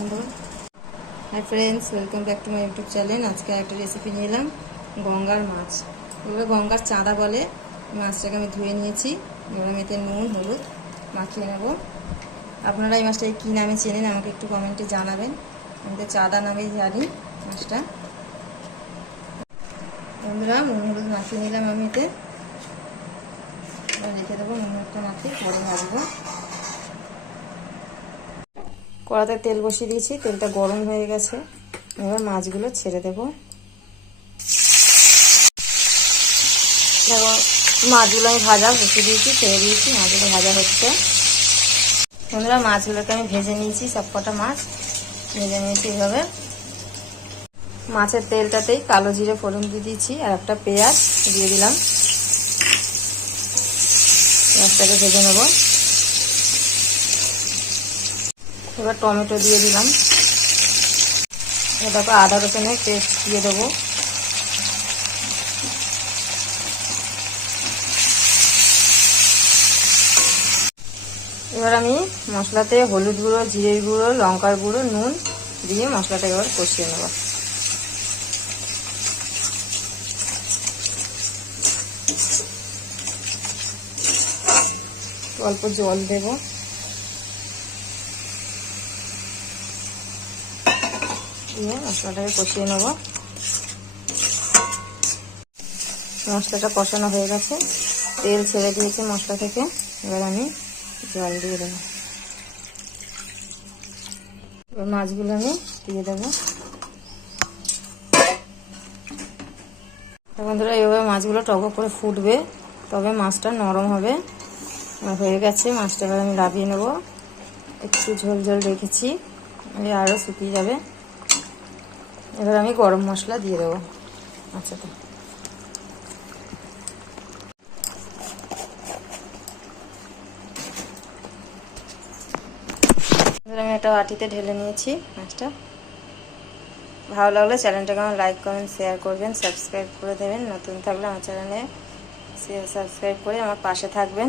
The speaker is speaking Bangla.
Hello hi friends, welcome back to my YouTube channel. আজকে একটা রেসিপি নিয়ে এলাম, গঙ্গার মাছ। এগুলো গঙ্গার চাঁদা বলে। মাছটাকে আমি ধুয়ে নিয়েছি। এবার আমি এতে নুন হলুদ মাখিয়ে নেব। আপনারা এই মাছটাকে কী নামে চেনেন আমাকে একটু কমেন্টে জানাবেন। আমি তো চাঁদা নামেই জানি মাছটা। বন্ধুরা, নুন হলুদ মাখিয়ে নিলাম আমি এতে। রেখে দেবো, নুন হলুদটা মাখিয়ে পরে ভাজবো। কড়াতে তেল বসিয়ে দিয়েছি, তেলটা গরম হয়ে গেছে। এবার মাছগুলো ছেড়ে দেব। দেখো, মাছগুলো আমি ভাজা বসিয়ে দিয়েছি, ছেড়ে দিয়েছি, মাছগুলো ভাজা হচ্ছে। বন্ধুরা, মাছগুলোকে আমি ভেজে নিয়েছি, সব কটা মাছ ভেজে নিয়েছি এভাবে। মাছের তেলটাতেই কালো জিরে ফোড়ন দিয়ে দিয়েছি, আর একটা পেঁয়াজ দিয়ে দিলাম। পেঁয়াজটাকে ভেজে নেব। এবার টমেটো দিয়ে দিলাম। তারপর আদা রসুনের পেস্ট দিয়ে দেবো। এবার আমি মশলাতে হলুদ গুঁড়ো, জিরের গুঁড়ো, লঙ্কার গুঁড়ো, নুন দিয়ে মশলাটা এবার কষিয়ে নেব। অল্প জল দেব। দিয়ে মশলাটাকে কষিয়ে নেব। মশলাটা কষানো হয়ে গেছে, তেল ছেড়ে দিয়েছে মশলা থেকে। এবার আমি জল দিয়ে দেবো। এবার মাছগুলো আমি দিয়ে দেবো। বন্ধুরা, এইভাবে মাছগুলো টক করে ফুটবে, তবে মাছটা নরম হবে। হয়ে গেছে মাছটা, এবার আমি লাভিয়ে নেব। একটু ঝোল ঝোল রেখেছি, আরও শুকিয়ে যাবে। এবার আমি গরম মশলা দিয়ে দেবো। আচ্ছা, তো আমি একটা বাটিতে ঢেলে নিয়েছি মাছটা। ভালো লাগলে চ্যানেলটাকে আমার লাইক কমেন্ট শেয়ার করবেন, সাবস্ক্রাইব করে দেবেন। নতুন থাকলে আমার চ্যানেলে সাবস্ক্রাইব করে আমার পাশে থাকবেন।